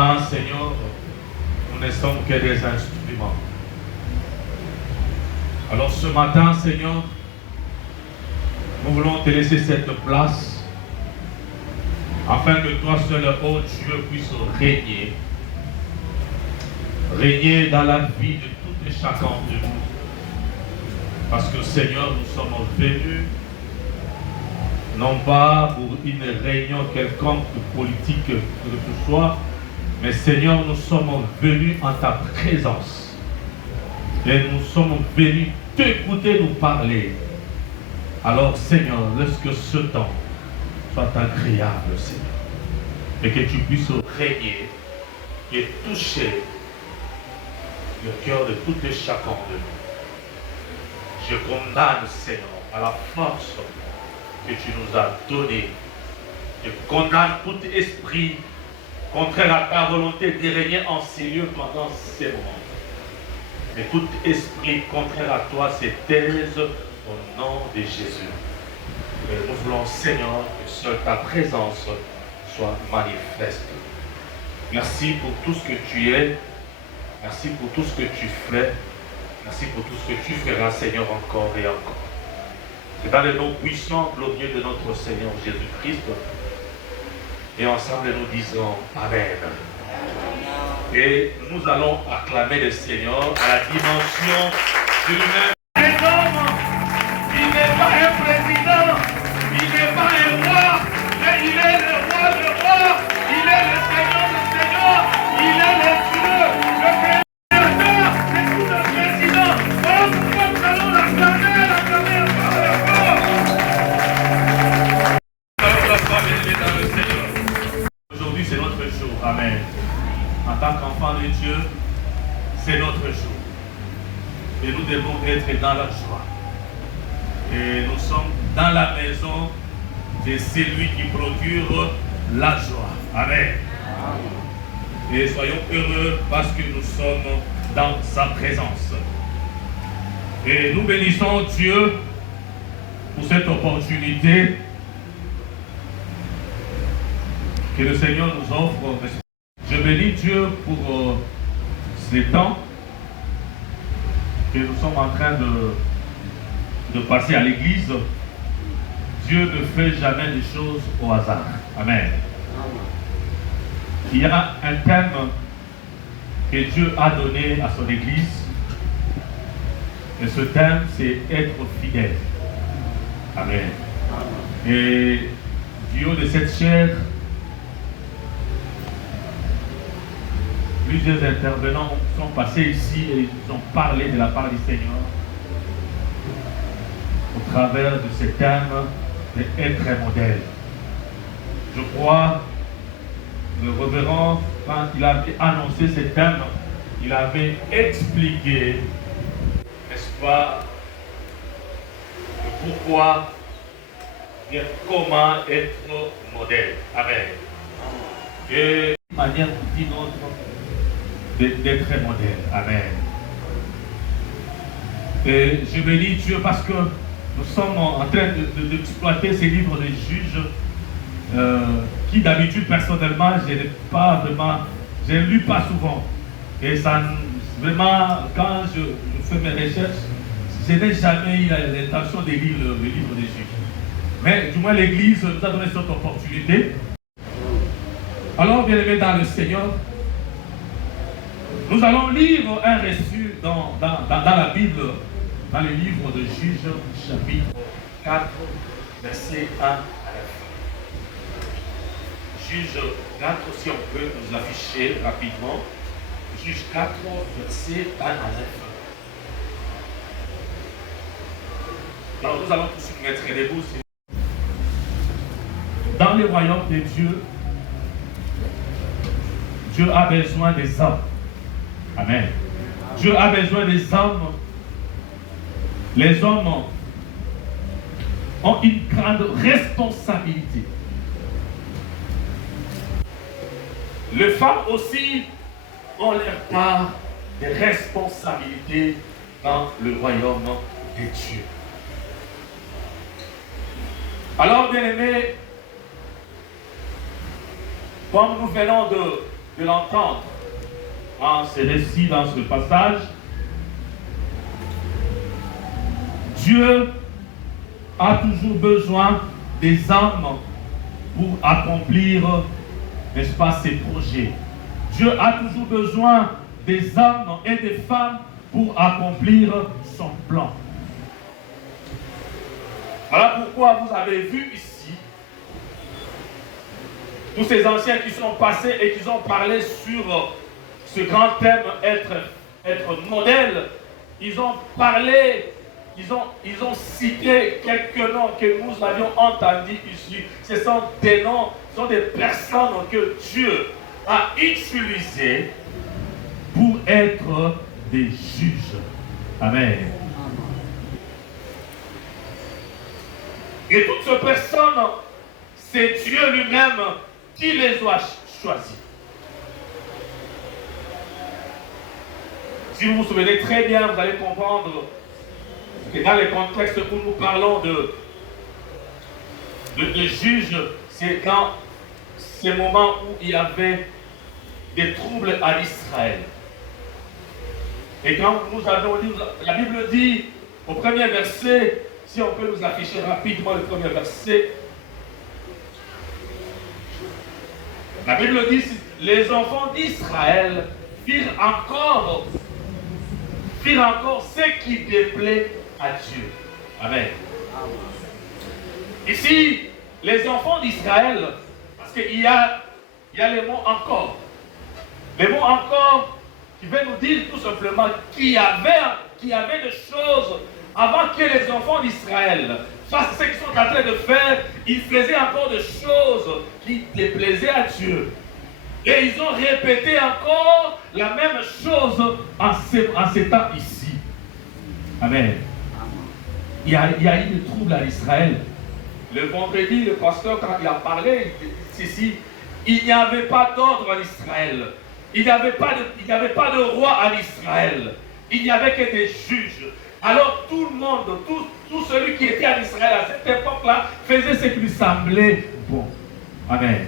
mains, Seigneur, nous ne sommes que des instruments. Alors ce matin, Seigneur, nous voulons te laisser cette place afin que toi seul, oh Dieu, puisse régner. Régner dans la vie de tout et chacun de nous. Parce que Seigneur, nous sommes venus non pas pour une réunion quelconque politique que ce soit, mais Seigneur, nous sommes venus en ta présence. Et nous sommes venus t'écouter nous parler. Alors Seigneur, laisse que ce temps soit agréable, Seigneur. Et que tu puisses régner et toucher le cœur de tout et chacun de nous. Je condamne, Seigneur, à la force que tu nous as donnée. Je condamne tout esprit contraire à ta volonté de régner en ces lieux pendant ces moments. Et tout esprit contraire à toi se taise au nom de Jésus. Et nous voulons, Seigneur, que seule ta présence soit manifeste. Merci pour tout ce que tu es. Merci pour tout ce que tu fais. Merci pour tout ce que tu feras, Seigneur, encore et encore. C'est dans le nom puissant, glorieux de notre Seigneur Jésus-Christ. Et ensemble, nous disons Amen. Et nous allons acclamer le Seigneur à la dimension de lui-même. Un homme, il n'est pas un président, il n'est pas un roi, mais il est le roi, il est le Seigneur, il est le Dieu, le créateur de tout le président. Oh, pourquoi nous allons l'acclamer encore et encore. Nous allons l'acclamer dans le Seigneur. Aujourd'hui, c'est notre jour. Amen. En tant qu'enfant de Dieu, c'est notre jour. Et nous devons être dans la joie. Et nous sommes dans la maison de celui qui procure la joie. Amen. Et soyons heureux parce que nous sommes dans sa présence. Et nous bénissons Dieu pour cette opportunité que le Seigneur nous offre. Je bénis Dieu pour ces temps que nous sommes en train de passer à l'église. Dieu ne fait jamais des choses au hasard. Amen. Il y a un thème que Dieu a donné à son église. Et ce thème, c'est être fidèle. Amen. Et du haut de cette chair, plusieurs intervenants sont passés ici et ils ont parlé de la part du Seigneur au travers de ce thème d'être un modèle. Je crois que le révérend, quand il avait annoncé ce thème, il avait expliqué, n'est-ce pas, le pourquoi et comment être modèle. Amen. Et d'une manière ou d'une autre, d'être un modèle. Amen. Et je bénis Dieu parce que nous sommes en train d'exploiter ces livres de juges qui d'habitude personnellement je n'ai pas vraiment, je ne lis pas souvent. Et ça vraiment, quand je fais mes recherches, je n'ai jamais eu l'intention de lire le livre de juges. Mais du moins l'Église nous a donné cette opportunité. Alors bien aimés dans le Seigneur, nous allons lire un récit dans la Bible, dans le livre de Juges, chapitre 4, verset 1 à 9. Juges 4, si on peut nous afficher rapidement. Juges 4, verset 1 à 9. Alors nous allons tous nous mettre debout. Dans le royaume de Dieu, Dieu a besoin des hommes. Amen. Dieu a besoin des hommes. Les hommes ont une grande responsabilité. Les femmes aussi ont leur part de responsabilité dans le royaume de Dieu. Alors, bien aimés, comme nous venons de l'entendre dans ces récits, dans ce passage. Dieu a toujours besoin des âmes pour accomplir, n'est-ce pas, ses projets. Dieu a toujours besoin des hommes et des femmes pour accomplir son plan. Voilà pourquoi vous avez vu ici tous ces anciens qui sont passés et qui ont parlé sur ce grand thème, être modèle. Ils ont parlé, ils ont cité quelques noms que nous avions entendus ici. Ce sont des noms, ce sont des personnes que Dieu a utilisées pour être des juges. Amen. Et toutes ces personnes, c'est Dieu lui-même qui les a choisis. Si vous vous souvenez très bien, vous allez comprendre que dans les contextes où nous parlons de juges, c'est dans ces moments où il y avait des troubles à Israël. Et quand nous avons lu, la Bible dit au premier verset, si on peut nous afficher rapidement le premier verset, la Bible dit, les enfants d'Israël firent encore ce qui déplaît à Dieu. Amen. Ici, les enfants d'Israël, parce qu'il y a les mots encore. Les mots encore qui veulent nous dire tout simplement qu'il y avait des choses avant que les enfants d'Israël fassent ce qu'ils sont en train de faire. Ils faisaient encore des choses qui déplaisaient à Dieu. Et ils ont répété encore la même chose en ces temps ici. Amen. Il y a eu des troubles à Israël. Le vendredi, le pasteur, quand il a parlé ici, il n'y avait pas d'ordre en Israël. Il n'y avait pas de roi en Israël. Il n'y avait que des juges. Alors tout le monde, tout celui qui était en Israël à cette époque-là, faisait ce qui lui semblait bon. Amen.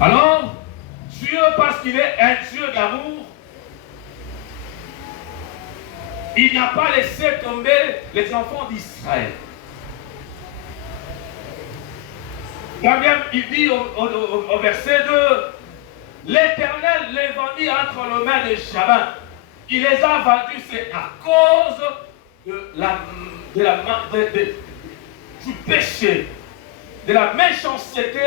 Alors, Dieu, parce qu'il est un Dieu d'amour, il n'a pas laissé tomber les enfants d'Israël. Quand même, il dit au verset 2, l'Éternel les vendit entre les mains de Javan. Il les a vendus, c'est à cause du péché, de la méchanceté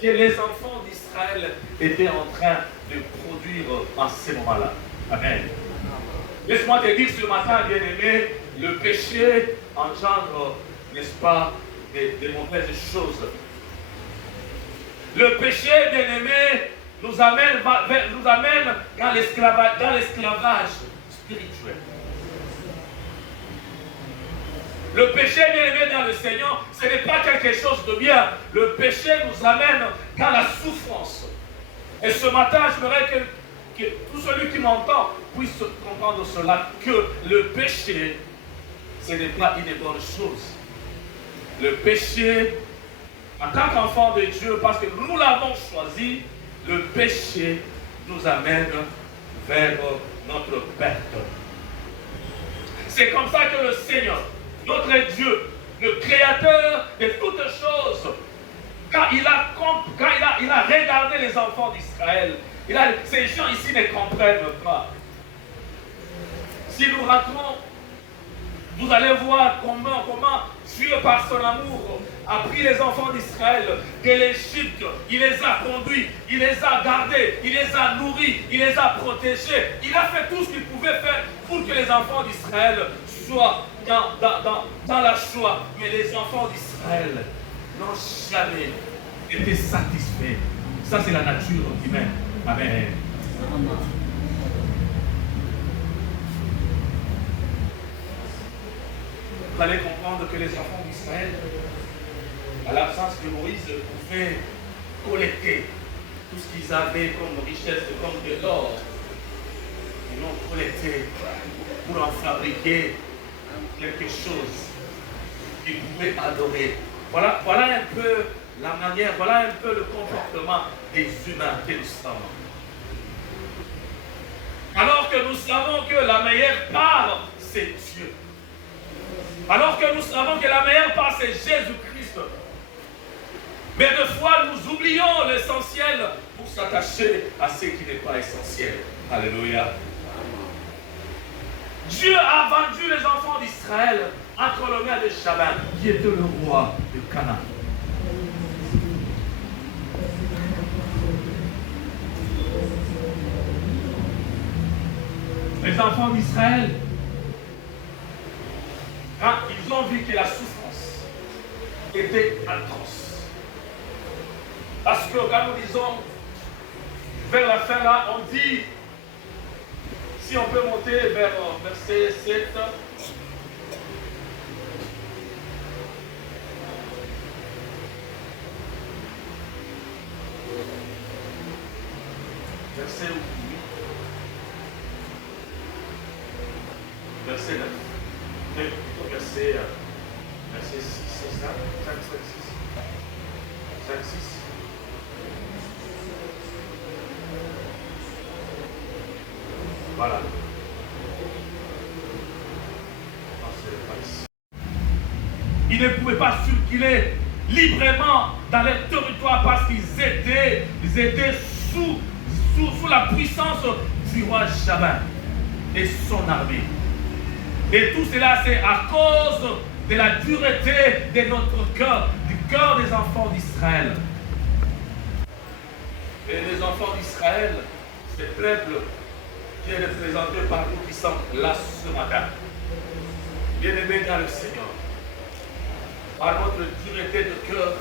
que les enfants d'Israël étaient en train de produire en ce moment-là. Amen. Laisse-moi te dire ce matin, bien-aimé, le péché engendre, n'est-ce pas, des mauvaises choses. Le péché, bien-aimé, nous amène dans l'esclavage spirituel. Le péché, bien-aimé, dans le Seigneur, ce n'est pas quelque chose de bien. Le péché nous amène dans la souffrance. Et ce matin, j'aimerais que tout celui qui m'entend puisse comprendre cela, que le péché, ce n'est pas une bonne chose. Le péché, en tant qu'enfant de Dieu, parce que nous l'avons choisi, le péché nous amène vers notre perte. C'est comme ça que le Seigneur, notre Dieu, le Créateur de toutes choses, quand il a regardé les enfants d'Israël, ces gens ici ne comprennent pas. Si nous rentrons, vous allez voir comment Dieu, par son amour, a pris les enfants d'Israël de l'Égypte. Il les a conduits, il les a gardés, il les a nourris, il les a protégés. Il a fait tout ce qu'il pouvait faire pour que les enfants d'Israël soient dans la joie. Mais les enfants d'Israël n'ont jamais été satisfaits. Ça, c'est la nature humaine. Amen. Vous allez comprendre que les enfants d'Israël, à l'absence de Moïse, pouvaient collecter tout ce qu'ils avaient comme richesse, comme de l'or. Ils l'ont collecté pour en fabriquer quelque chose qu'ils pouvaient adorer. Voilà un peu la manière, voilà un peu le comportement des humains que nous sommes. Alors que nous savons que la meilleure part, c'est Dieu. Alors que nous savons que la meilleure part, c'est Jésus-Christ. Mais des fois, nous oublions l'essentiel pour s'attacher à ce qui n'est pas essentiel. Alléluia. Dieu a vendu les enfants d'Israël entre les mains de Chaban, qui était le roi de Canaan. Les enfants d'Israël, quand ils ont vu que la souffrance était atroce, parce que quand nous disons vers la fin là, on dit, si on peut monter vers verset 7, verset 8, verset 9, verset 6, c'est ça, 5, 6. Voilà. Ils ne pouvaient pas circuler librement dans les territoires parce qu'ils étaient sous la puissance du roi Chaban et son armée. Et tout cela, c'est à cause de la dureté de notre cœur, du cœur des enfants d'Israël. Et les enfants d'Israël, ce peuple qui est représenté par nous qui sommes là ce matin. Bien-aimés dans le Seigneur, par notre dureté de cœur,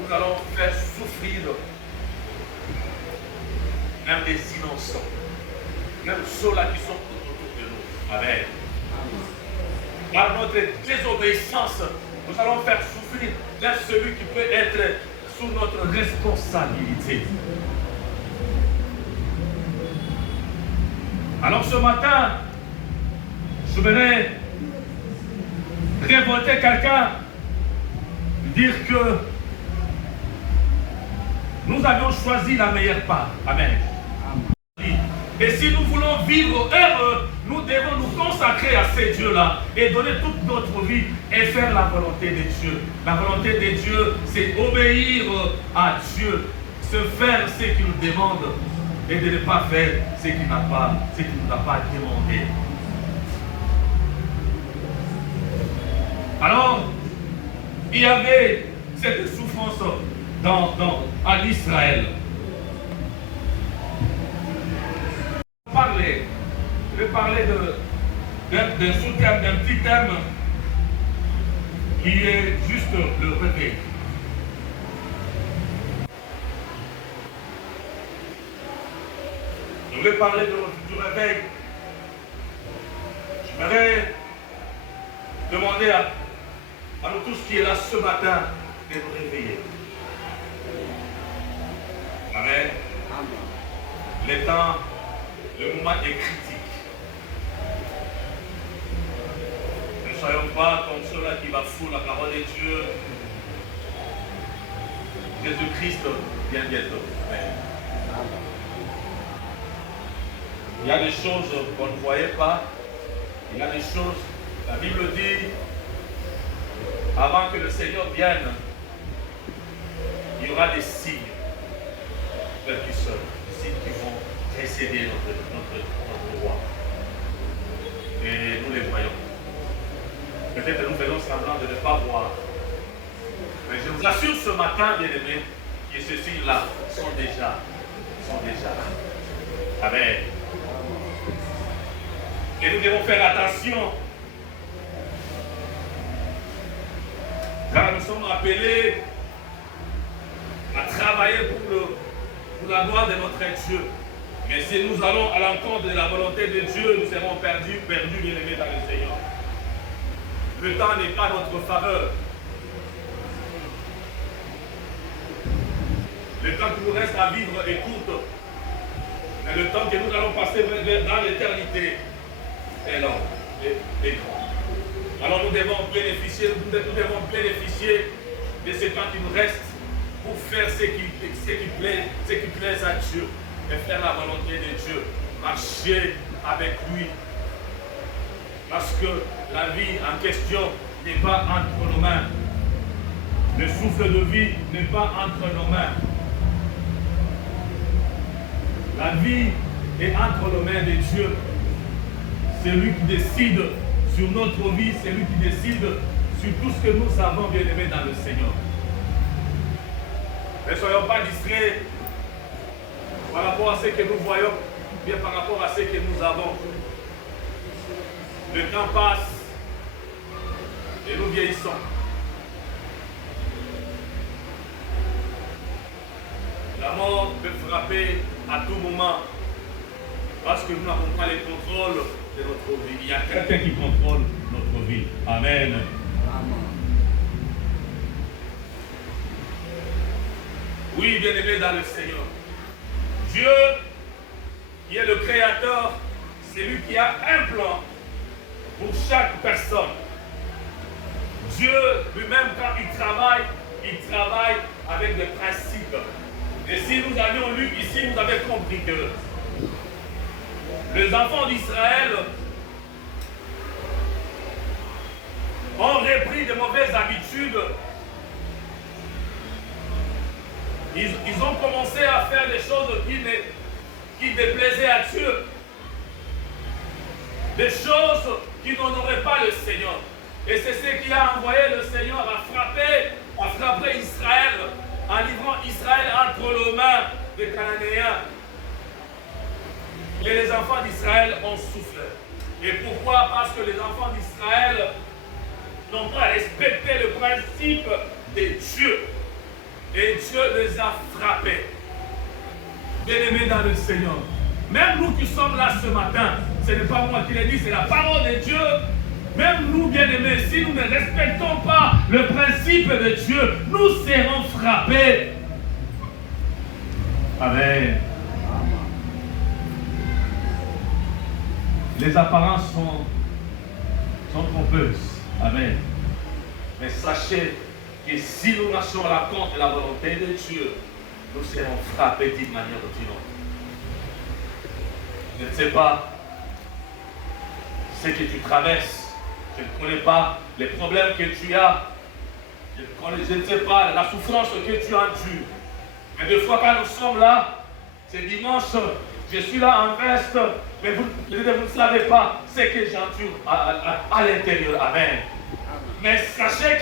nous allons faire souffrir même des innocents, même ceux-là qui sont autour de nous. Amen. Par notre désobéissance, nous allons faire souffrir même celui qui peut être sous notre responsabilité. Alors ce matin, je voudrais révolter quelqu'un, dire que nous avions choisi la meilleure part. Amen. Et si nous voulons vivre heureux, nous devons nous consacrer à ces dieux-là et donner toute notre vie et faire la volonté de Dieu. La volonté de Dieu, c'est obéir à Dieu, se faire ce qu'il nous demande et de ne pas faire ce qu'il n'a pas, nous a pas demandé. Alors, il y avait cette souffrance en Israël. Je vais parler d'un sous-thème, d'un petit thème qui est juste le réveil. Je vais parler du réveil. Je voudrais demander à nous tous qui est là ce matin de nous réveiller. Amen. Le moment est critique. Ne soyons pas comme ceux-là qui bafouent la parole de Dieu. Jésus-Christ vient bientôt. Amen. Il y a des choses qu'on ne voyait pas. Il y a des choses, la Bible dit, avant que le Seigneur vienne, il y aura des signes qui vont précéder notre roi. Et nous les voyons. Peut-être nous faisons semblant de ne pas voir. Mais je vous assure ce matin, bien-aimés, que ces signes-là sont déjà là. Amen. Et nous devons faire attention. Car nous sommes appelés à travailler pour la gloire de notre Dieu. Mais si nous allons à l'encontre de la volonté de Dieu, nous serons perdus, bien-aimés dans le Seigneur. Le temps n'est pas notre faveur. Le temps qui nous reste à vivre est court. Mais le temps que nous allons passer dans l'éternité est long, est grand. Alors nous devons bénéficier de ce temps qui nous reste pour faire ce qui plaît à Dieu et faire la volonté de Dieu, marcher avec lui. Parce que la vie en question n'est pas entre nos mains. Le souffle de vie n'est pas entre nos mains. La vie est entre les mains de Dieu. C'est lui qui décide sur notre vie, c'est lui qui décide sur tout ce que nous avons bien aimé dans le Seigneur. Ne soyons pas distraits par rapport à ce que nous voyons, bien par rapport à ce que nous avons. Le temps passe et nous vieillissons. La mort peut frapper à tout moment parce que nous n'avons pas le contrôle de notre vie. Il y a quelqu'un qui contrôle notre vie. Amen. Amen. Oui, bien-aimé dans le Seigneur. Dieu, qui est le Créateur, c'est lui qui a un plan pour chaque personne. Dieu lui-même, quand il travaille avec des principes. Et si nous avions lu ici, nous avions compris que les enfants d'Israël ont repris de mauvaises habitudes. Ils ont commencé à faire des choses qui déplaisaient à Dieu. Des choses qui n'honoraient pas le Seigneur. Et c'est ce qui a envoyé le Seigneur à frapper Israël, en livrant Israël entre les mains des Cananéens. Et les enfants d'Israël ont souffert. Et pourquoi? Parce que les enfants d'Israël n'ont pas respecté le principe de Dieu. Et Dieu les a frappés. Bien-aimés dans le Seigneur. Même nous qui sommes là ce matin, ce n'est pas moi qui l'ai dit, c'est la parole de Dieu. Même nous, bien-aimés, si nous ne respectons pas le principe de Dieu, nous serons frappés. Amen. Les apparences sont trompeuses. Amen. Mais sachez que si nous marchons à la compte de la volonté de Dieu, nous serons frappés d'une manière ou d'une autre. Je ne sais pas ce que tu traverses. Je ne connais pas les problèmes que tu as. Je ne sais pas la souffrance que tu endures. Mais des fois, quand nous sommes là, c'est dimanche, je suis là en veste, mais vous ne savez pas ce que j'endure à l'intérieur. Amen. Mais sachez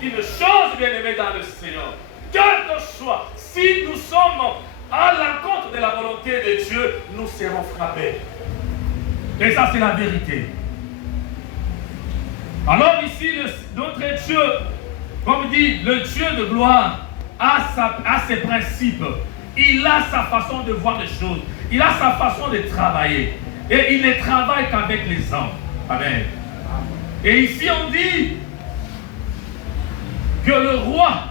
qu'une chose, bien-aimée dans le Seigneur, quel que soit, si nous sommes à l'encontre de la volonté de Dieu, nous serons frappés. Et ça, c'est la vérité. Alors ici, notre Dieu, comme dit, le Dieu de gloire a ses principes. Il a sa façon de voir les choses. Il a sa façon de travailler. Et il ne travaille qu'avec les hommes. Amen. Et ici, on dit que le roi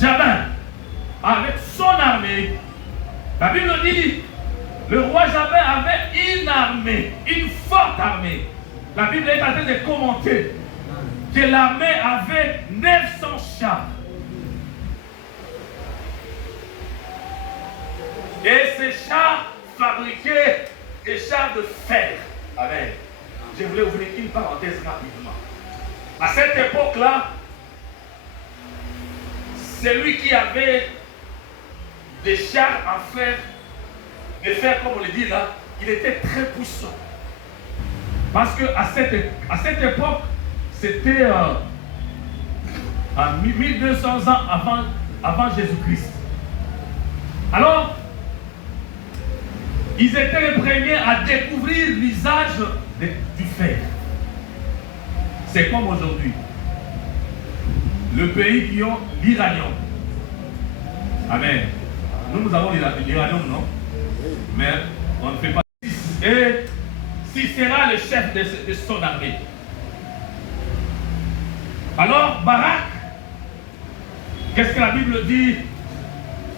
Jabin, avec son armée, la Bible dit, le roi Jabin avait une armée, une forte armée. La Bible est en train de commenter que l'armée avait 900 chars. Et ces chars fabriquaient des chars de fer. Amen. Je voulais ouvrir une parenthèse rapidement. À cette époque-là, celui qui avait des chars en fer, de fer comme on le dit là, il était très puissant. Parce qu'à cette époque, c'était en 1200 ans avant Jésus-Christ. Alors, ils étaient les premiers à découvrir l'usage du fer. C'est comme aujourd'hui. Le pays qui ont l'uranium. Amen. Nous avons l'uranium, non? Mais on ne fait pas. Et Sisera, le chef de son armée. Alors, Barak, qu'est-ce que la Bible dit?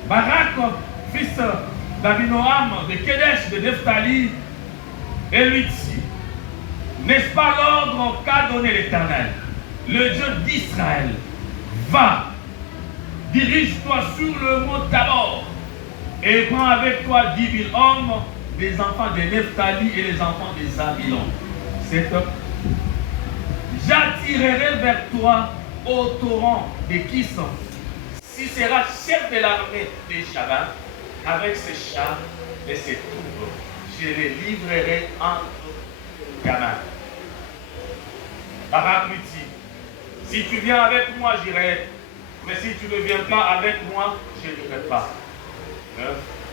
Barak, fils d'Abinoam, de Kedesh, de Nephtali, et lui dit, n'est-ce pas l'ordre qu'a donné l'Éternel, le Dieu d'Israël? va, dirige-toi sur le mont Tabor et prends avec toi 10 000 hommes, des enfants de Nephtali et les enfants des Zabilon. C'est top. J'attirerai vers toi au torrent de Kisson. Sisera chef de l'armée des Jabin, avec ses chars et ses troupes. Je les livrerai entre gamins. Barak lui dit, si tu viens avec moi, j'irai. Mais si tu ne viens pas avec moi, je n'irai pas.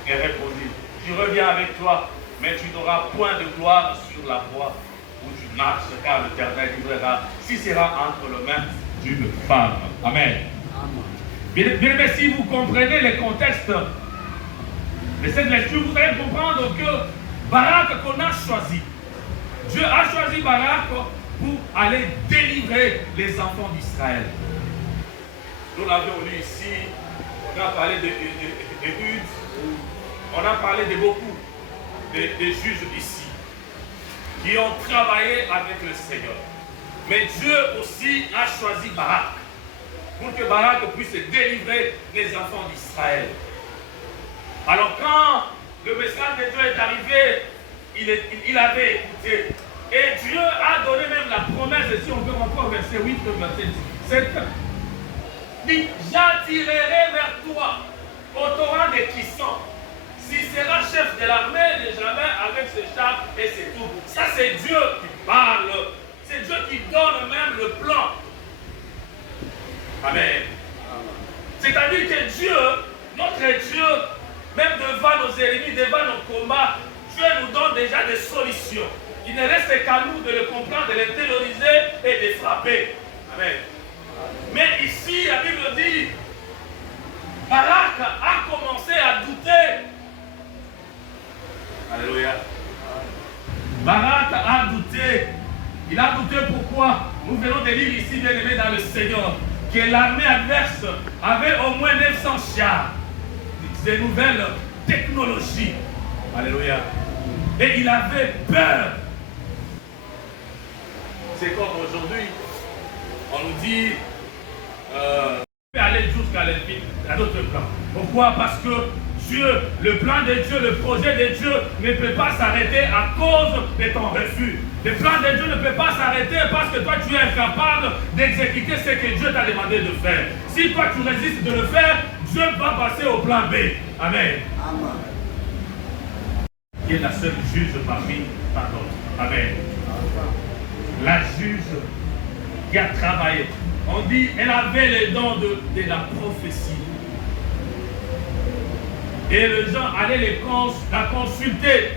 Et répondit, je reviens avec toi, mais tu n'auras point de gloire sur la voie où tu marches, car l'Éternel livrera Sisera entre les mains d'une femme. Amen. Bien aimé, si vous comprenez les contextes de cette lecture, vous allez comprendre que Barak qu'on a choisi, Dieu a choisi Barak pour aller délivrer les enfants d'Israël. Nous l'avons lu ici, on a parlé de Hud, on a parlé de beaucoup de juges ici qui ont travaillé avec le Seigneur. Mais Dieu aussi a choisi Barak pour que Barak puisse délivrer les enfants d'Israël. Alors quand le message de Dieu est arrivé, il avait écouté. Et Dieu a donné même la promesse, si on peut encore verset 8, verset 17, dit, j'attirerai vers toi au torrent de Kisson. Sisera chef de l'armée de Jabin avec ses chars et ses troupes. Ça c'est Dieu qui parle. C'est Dieu qui donne même le plan. Amen. C'est-à-dire que Dieu, notre Dieu, même devant nos ennemis, devant nos combats, Dieu nous donne déjà des solutions. Il ne reste qu'à nous de le comprendre, de les terroriser et de frapper. Amen. Mais ici, la Bible dit, Barak a commencé à douter. Alléluia. Barak a douté. Il a douté pourquoi? Nous venons de lire ici, bien aimé dans le Seigneur, que l'armée adverse avait au moins 900 chars, des nouvelles technologies. Alléluia. Et il avait peur. C'est comme aujourd'hui, on nous dit, on peut aller jusqu'à d'autres plans. Pourquoi? Parce que Dieu, le plan de Dieu, le projet de Dieu ne peut pas s'arrêter à cause de ton refus. Le plan de Dieu ne peut pas s'arrêter parce que toi tu es incapable d'exécuter ce que Dieu t'a demandé de faire. Si toi tu résistes de le faire, Dieu va passer au plan B. Amen. Amen. Qui est la seule juge parmi tant d'autres. Amen. La juge qui a travaillé. On dit, elle avait les dons de la prophétie. Et les gens allaient la consulter.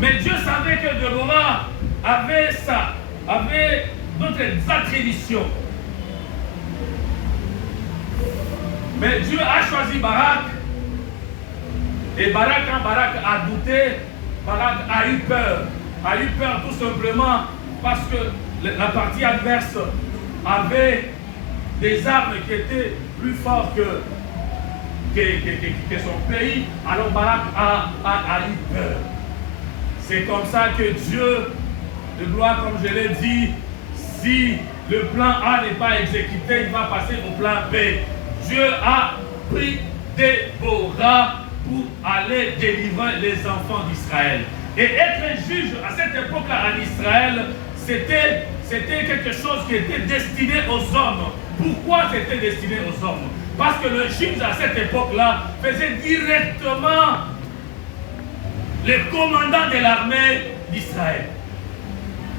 Mais Dieu savait que Déborah avait ça, avait d'autres attributions. Mais Dieu a choisi Barak. Et Barak, quand Barak a douté, Barak a eu peur. A eu peur tout simplement parce que la partie adverse avait des armes qui étaient plus fortes que son pays. Alors Barak a eu peur. C'est comme ça que Dieu, de gloire, comme je l'ai dit, si le plan A n'est pas exécuté, il va passer au plan B. Dieu a pris Déborah pour aller délivrer les enfants d'Israël. Et être juge à cette époque-là en Israël, c'était quelque chose qui était destiné aux hommes. Pourquoi c'était destiné aux hommes? Parce que le juge à cette époque-là faisait directement le commandant de l'armée d'Israël.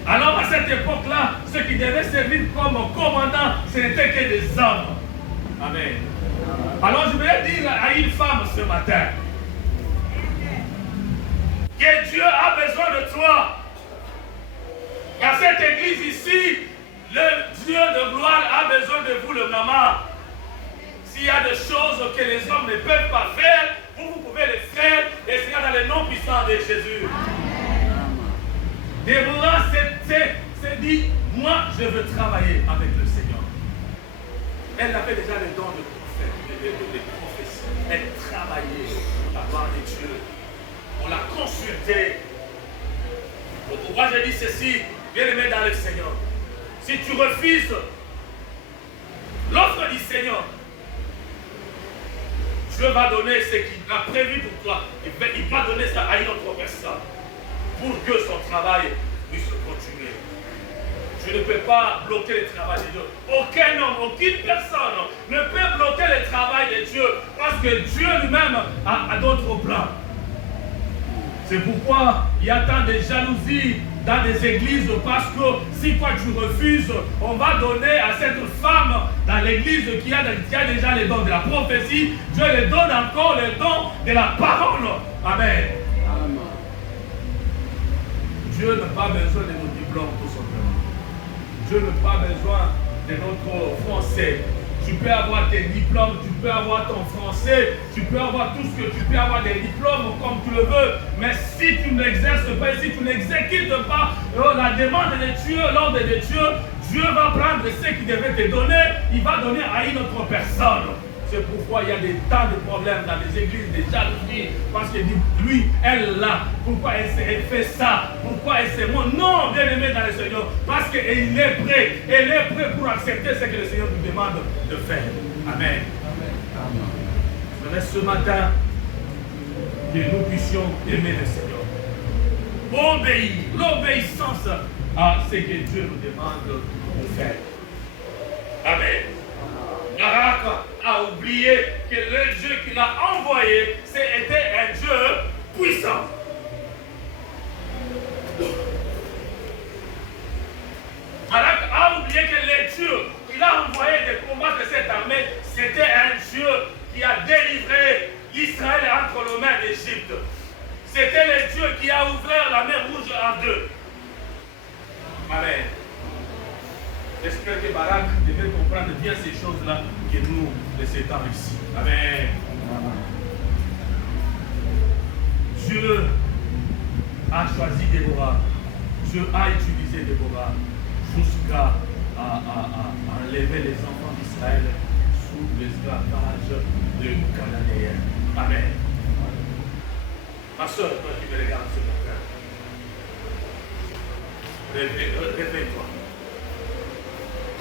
Alors à cette époque-là, ceux qui devaient servir comme commandant, ce n'étaient que des hommes. Amen. Alors je voulais dire à une femme ce matin que Dieu a besoin de toi. Dans cette église ici, le Dieu de gloire a besoin de vous, le maman. S'il y a des choses que les hommes ne peuvent pas faire, vous pouvez les faire, et c'est dans le nom puissant de Jésus. Déborah s'est dit, moi je veux travailler avec le Seigneur. Elle avait déjà le don de prophète, de prophétie. Elle travaillait pour la gloire de Dieu. On l'a consulté. Pourquoi je dis ceci, bien aimé dans le Seigneur? Si tu refuses L'offre du Seigneur. Dieu va donner ce qu'il a prévu pour toi. Il va donner ça à une autre personne pour que son travail puisse continuer. Je ne peux pas bloquer le travail de Dieu. Aucun homme, aucune personne ne peut bloquer le travail de Dieu parce que Dieu lui-même a d'autres plans. C'est pourquoi il y a tant de jalousie dans des églises parce que si toi tu refuses, on va donner à cette femme dans l'église qui a déjà les dons de la prophétie, Dieu lui donne encore les dons de la parole. Amen. Amen. Dieu n'a pas besoin de nos diplômes tout simplement. Dieu n'a pas besoin de notre français. Tu peux avoir tes diplômes, tu peux avoir ton français, tu peux avoir tout ce que tu peux avoir des diplômes comme tu le veux, mais si tu n'exerces pas, si tu n'exécutes pas la demande de Dieu, l'ordre de Dieu, Dieu va prendre ce qu'il devait te donner, il va donner à une autre personne. C'est pourquoi il y a des tas de problèmes dans les églises, des jalousies, parce que lui, elle là, pourquoi elle fait ça, pourquoi elle se montre. Non, bien aimé dans le Seigneur, parce qu'elle est prêt, elle est prête pour accepter ce que le Seigneur lui demande de faire. Amen. Amen. Mais ce matin, que nous puissions aimer le Seigneur. Obéir, l'obéissance à ce que Dieu nous demande de faire. Amen. Barak a oublié que le Dieu qu'il a envoyé, c'était un Dieu puissant. Barak a oublié que le Dieu qu'il a envoyé de combattre cette armée, c'était un Dieu qui a délivré Israël entre les mains d'Égypte. C'était le Dieu qui a ouvert la mer Rouge en deux. Amen. J'espère que Barak devait comprendre bien ces choses-là que nous laissons ici. Amen. Dieu a choisi Déborah. Dieu a utilisé Déborah jusqu'à enlever les enfants d'Israël sous l'esclavage de Cananéens. Amen. Ma soeur, toi qui me regardes ce matin, réveille-toi.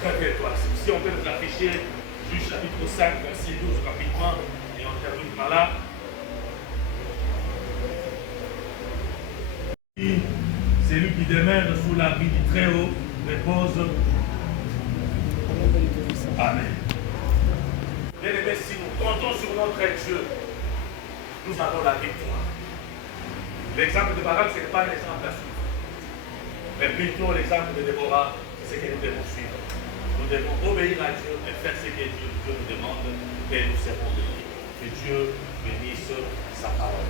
Réveille-toi. Si on peut nous afficher du chapitre 5, verset 12 rapidement, et on termine par là. Celui qui demeure sous l'abri du Très-Haut repose. Amen. Bien aimé, si nous comptons sur notre Dieu, nous avons la victoire. L'exemple de Barak, ce n'est pas l'exemple à suivre. Mais plutôt l'exemple de Déborah, c'est ce que nous devons suivre. Nous devons obéir à Dieu et faire ce que Dieu nous demande et nous serons bénis. Que Dieu bénisse sa parole.